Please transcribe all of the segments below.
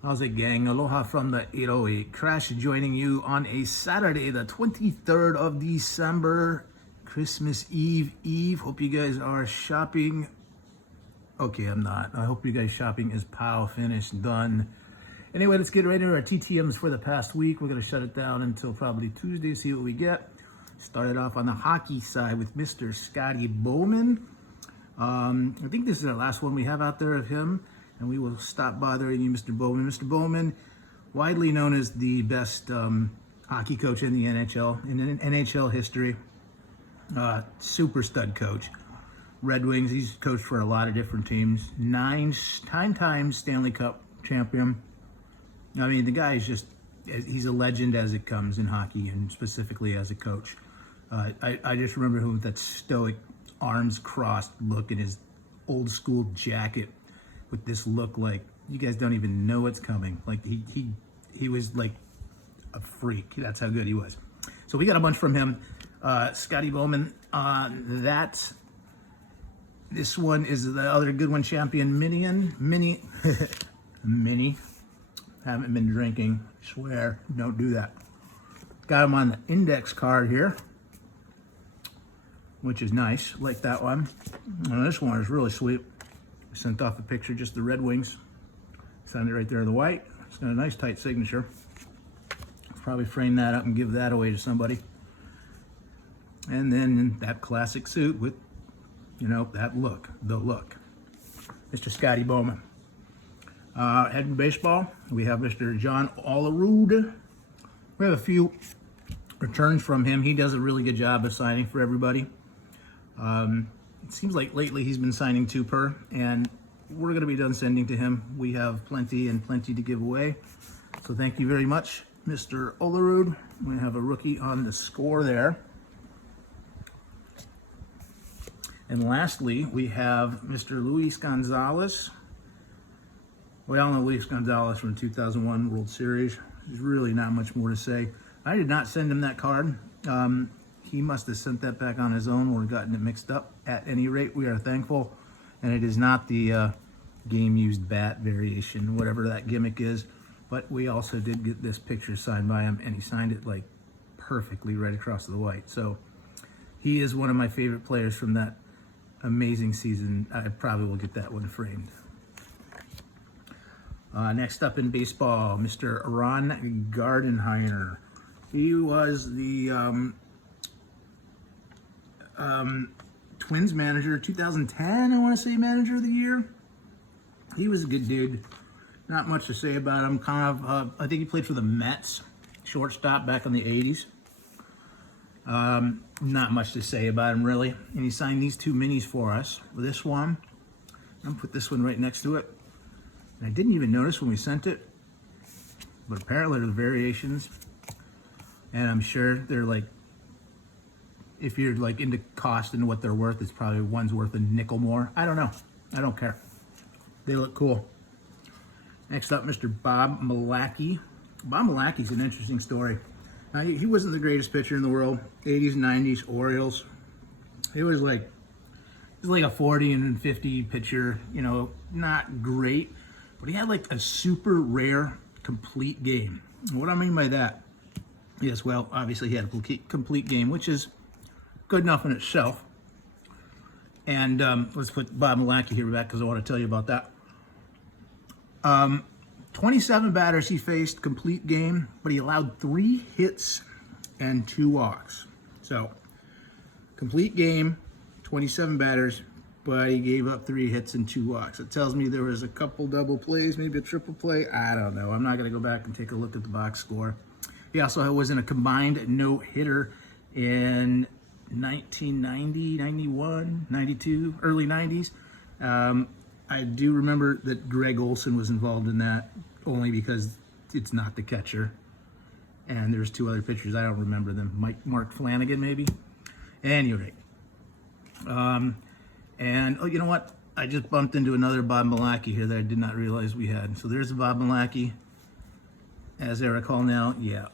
How's it, gang? Aloha from the 808. Crash joining you on a Saturday, the 23rd of December, Christmas Eve. Hope you guys are shopping. Okay, I'm not. I hope you guys shopping is finished, done. Anyway, let's get right into our TTMs for the past week. We're going to shut it down until probably Tuesday, see what we get. Started off on the hockey side with Mr. Scotty Bowman. I think this is our last one we have out there of him, and we will stop bothering you, Mr. Bowman. Mr. Bowman, widely known as the best hockey coach in the NHL, in NHL history. Super stud coach. Red Wings, he's coached for a lot of different teams. Nine times Stanley Cup champion. I mean, the guy is just, he's a legend as it comes in hockey, and specifically as a coach. I just remember him with that stoic, arms crossed look in his old school jacket, with this look like you guys don't even know what's coming. Like he was like a freak. That's how good he was. So we got a bunch from him. Scotty Bowman. This one is the other good one, Champion Mini. Haven't been drinking. Swear, don't do that. Got him on the index card here, which is nice. Like that one. And this one is really sweet. I sent off a picture, just the Red Wings. Signed it right there in the white. It's got a nice tight signature. Probably frame that up and give that away to somebody. And then that classic suit with, you know, that look, the look. Mr. Scotty Bowman. Heading baseball, we have Mr. John Olerud. We have a few returns from him. He does a really good job of signing for everybody. It seems like lately he's been signing 2 per, and we're going to be done sending to him. We have plenty to give away. So thank you very much, Mr. Olerud. We have a rookie on the score there. And lastly, we have Mr. Luis Gonzalez. We all know Luis Gonzalez from the 2001 World Series. There's really not much more to say. I did not send him that card. He must have sent that back on his own or gotten it mixed up. At any rate, we are thankful. And it is not the game-used bat variation, whatever that gimmick is. But we also did get this picture signed by him, and he signed it like perfectly right across the white. So he is one of my favorite players from that amazing season. I probably will get that one framed. Next up in baseball, Mr. Ron Gardenhire. He was the Twins manager, 2010, I want to say, manager of the year. He was a good dude. Not much to say about him. Kind of, I think he played for the Mets, shortstop back in the 80s. Not much to say about him, really. And he signed these 2 minis for us. This one, I'm gonna put this one right next to it. And I didn't even notice when we sent it, but apparently there's variations. And I'm sure they're like, if you're like into cost and what they're worth, it's probably one's worth a nickel more. I don't know. I don't care. They look cool. Next up, Mr. Bob Milacki. Bob Milacki's an interesting story. Now, he wasn't the greatest pitcher in the world. 80s, 90s, Orioles. He was like a 40 and 50 pitcher, you know, not great, but he had like a super rare complete game. And what I mean by that, yes, well, obviously he had a complete game, which is good enough in itself. And let's put Bob Milacki here back because I want to tell you about that. 27 batters he faced, complete game, but he allowed 3 hits and 2 walks. So, complete game, 27 batters, but he gave up 3 hits and 2 walks. It tells me there was a couple double plays, maybe a triple play. I don't know. I'm not going to go back and take a look at the box score. He also was in a combined no-hitter in 1990, 91, 92, early 90s. I do remember that Greg Olson was involved in that, only because it's not the catcher. And there's 2 other pitchers. I don't remember them. Mark Flanagan, maybe? Anyway. And, oh, you know what? I just bumped into another Bob Milacki here that I did not realize we had. So there's the Bob Milacki. As I recall now, yeah.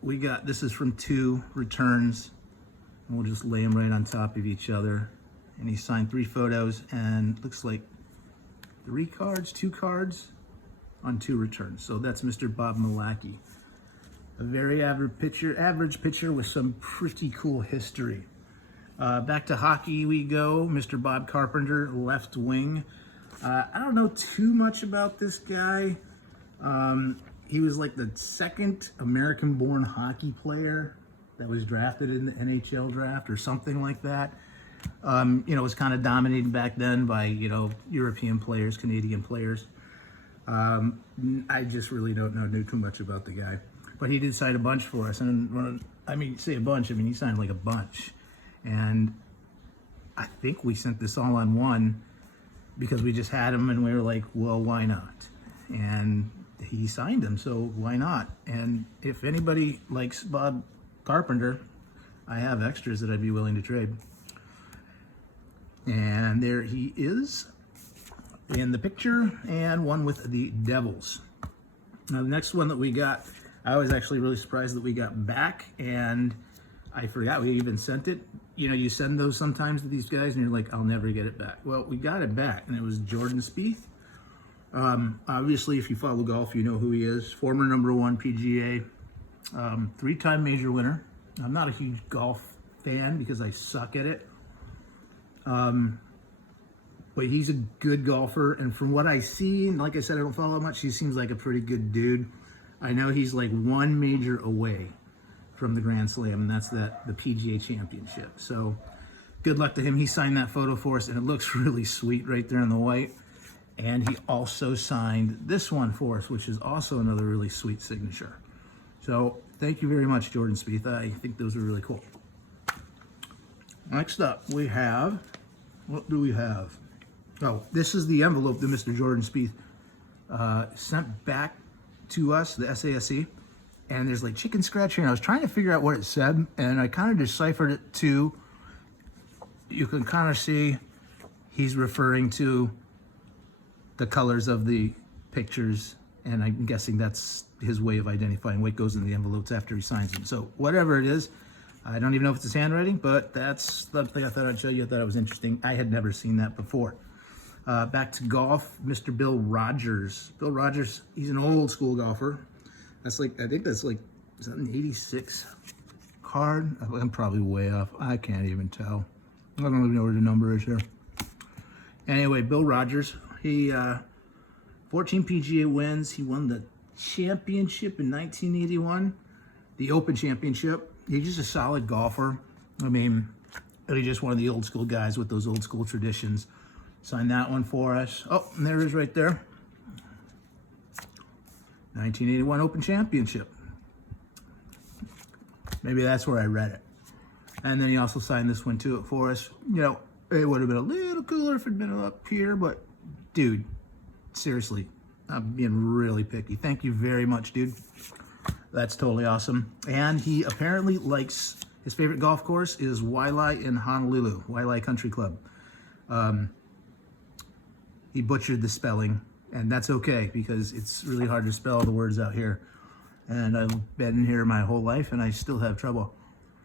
We got, this is from 2 returns. And we'll just lay them right on top of each other. And he signed 3 photos, and looks like 3 cards, 2 cards. on 2 returns. So that's Mr. Bob Milacki. A very average pitcher with some pretty cool history. Back to hockey we go. Mr. Bob Carpenter, left wing. I don't know too much about this guy. He was like the second American-born hockey player that was drafted in the NHL draft or something like that. It was kind of dominated back then by, European players, Canadian players. I just really don't know too much about the guy. But he did sign a bunch for us. And say a bunch, he signed like a bunch. And I think we sent this all on one because we just had him and we were like, well, why not? And he signed him, so why not? And if anybody likes Bob Carpenter, I have extras that I'd be willing to trade. And there he is in the picture, and one with the Devils. Now the next one that we got, I was actually really surprised that we got back, and I forgot we even sent it. You send those sometimes to these guys and you're like, I'll never get it back. Well, we got it back, and it was Jordan Spieth. Obviously, if you follow golf, you know who he is. Former #1 PGA, 3-time major winner. I'm not a huge golf fan because I suck at it. But he's a good golfer, and from what I see, and like I said, I don't follow much, he seems like a pretty good dude. I know he's like 1 major away from the Grand Slam, and that's the PGA Championship. So good luck to him. He signed that photo for us, and it looks really sweet right there in the white. And he also signed this one for us, which is also another really sweet signature. So thank you very much, Jordan Spieth. I think those are really cool. Next up, we have, what do we have? Oh, this is the envelope that Mr. Jordan Spieth sent back to us, the SASC. And there's like chicken scratch here, and I was trying to figure out what it said, and I kind of deciphered it too. You can kind of see he's referring to the colors of the pictures, and I'm guessing that's his way of identifying what goes in the envelopes after he signs them. So whatever it is, I don't even know if it's his handwriting, but that's something I thought I'd show you. I thought it was interesting. I had never seen that before. Back to golf, Mr. Bill Rogers. Bill Rogers, he's an old school golfer. I think that's like, is that an 86 card? I'm probably way off. I can't even tell. I don't even know where the number is here. Anyway, Bill Rogers, he 14 PGA wins. He won the championship in 1981, the Open Championship. He's just a solid golfer. He's just one of the old school guys with those old school traditions. Signed that one for us. Oh, and there it is right there. 1981 Open Championship. Maybe that's where I read it. And then he also signed this one too for us. It would have been a little cooler if it had been up here, but dude, seriously, I'm being really picky. Thank you very much, dude. That's totally awesome. And he apparently likes, his favorite golf course is Waialae in Honolulu, Waialae Country Club. He butchered the spelling, and that's okay because it's really hard to spell the words out here. And I've been here my whole life, and I still have trouble.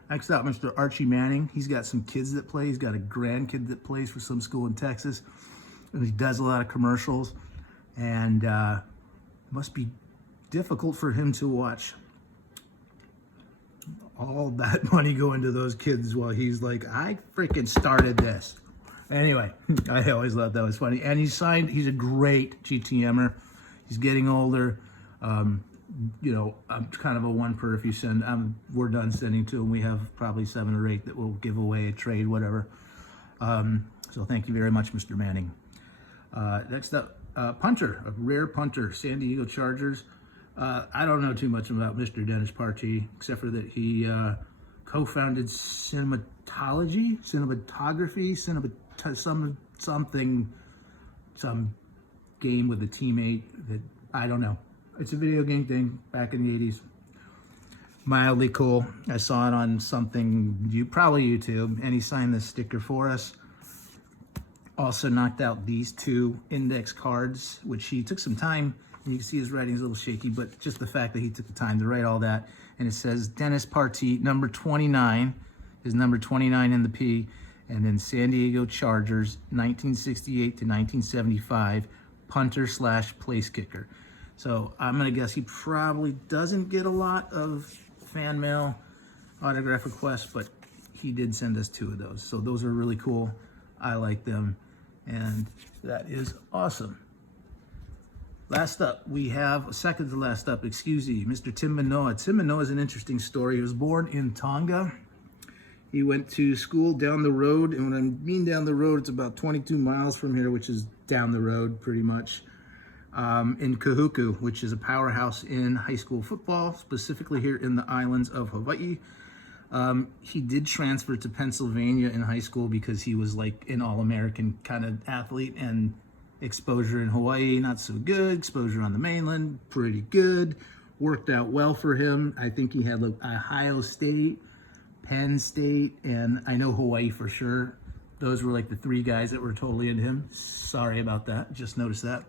Next up, Mr. Archie Manning. He's got some kids that play. He's got a grandkid that plays for some school in Texas. And he does a lot of commercials. And it must be difficult for him to watch all that money go into those kids while he's like, I freaking started this. Anyway, I always thought that was funny. And he's a great GTMer. He's getting older. I'm kind of a one per if you send. We're done sending to him. We have probably 7 or 8 that we'll give away, trade, whatever. So thank you very much, Mr. Manning. Next up, punter, a rare punter, San Diego Chargers. I don't know too much about Mr. Dennis Partee, except for that he co-founded cinematography, some game with a teammate that I don't know. It's a video game thing back in the 80s. Mildly cool. I saw it on something, probably YouTube, and he signed this sticker for us. Also knocked out these 2 index cards, which he took some time. You can see his writing's a little shaky, but just the fact that he took the time to write all that. And it says Dennis Partee, number 29, his number 29 in the P, and then San Diego Chargers, 1968 to 1975, punter / place kicker. So I'm gonna guess he probably doesn't get a lot of fan mail autograph requests, but he did send us 2 of those. So those are really cool. I like them, and that is awesome. Last up, we have, second to last up, excuse me, Mr. Tim Manoa. Tim Manoa is an interesting story. He was born in Tonga. He went to school down the road, and when I mean down the road, it's about 22 miles from here, which is down the road pretty much, in Kahuku, which is a powerhouse in high school football, specifically here in the islands of Hawaii. He did transfer to Pennsylvania in high school because he was like an all-American kind of athlete, and exposure in Hawaii, not so good. Exposure on the mainland, pretty good. Worked out well for him. I think he had like Ohio State, Penn State, and I know Hawaii for sure. Those were like the 3 guys that were totally into him. Sorry about that, just noticed that.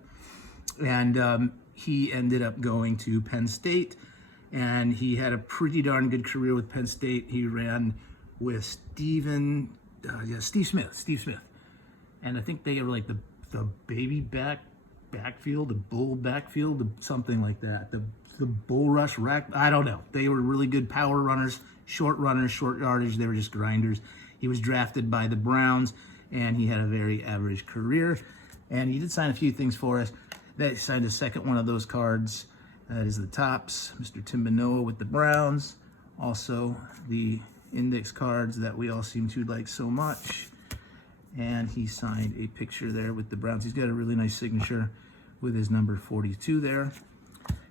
And he ended up going to Penn State, and he had a pretty darn good career with Penn State. He ran with Steve Smith. And I think they were like the baby backfield, the bull backfield, something like that. The bull rush rack, I don't know. They were really good power runners, short yardage. They were just grinders. He was drafted by the Browns, and he had a very average career. And he did sign a few things for us. They signed a second one of those cards. That is the tops, Mr. Tim Manoa with the Browns. Also, the index cards that we all seem to like so much. And he signed a picture there with the Browns. He's got a really nice signature with his number 42 there.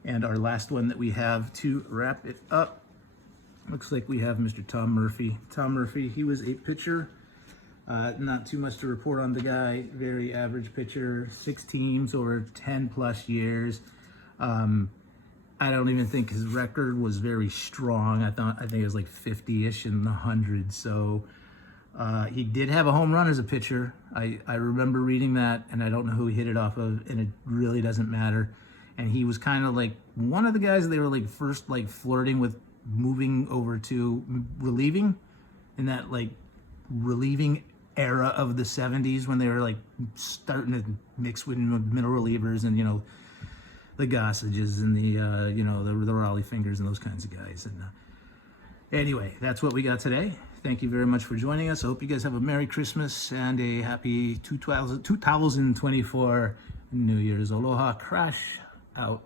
And our last one that we have to wrap it up, looks like we have Mr. Tom Murphy. Tom Murphy, he was a pitcher. Not too much to report on the guy. Very average pitcher, 6 teams over 10 plus years. I don't even think his record was very strong. I think it was like 50-ish in the hundreds. So he did have a home run as a pitcher. I remember reading that, and I don't know who he hit it off of, and it really doesn't matter. And he was kind of like one of the guys they were like first like flirting with moving over to relieving in that like relieving era of the 70s when they were like starting to mix with middle relievers and, you know, the Gossages and the, you know, the Raleigh Fingers and those kinds of guys. And anyway, that's what we got today. Thank you very much for joining us. I hope you guys have a Merry Christmas and a happy 2024 New Year's. Aloha. Crash out.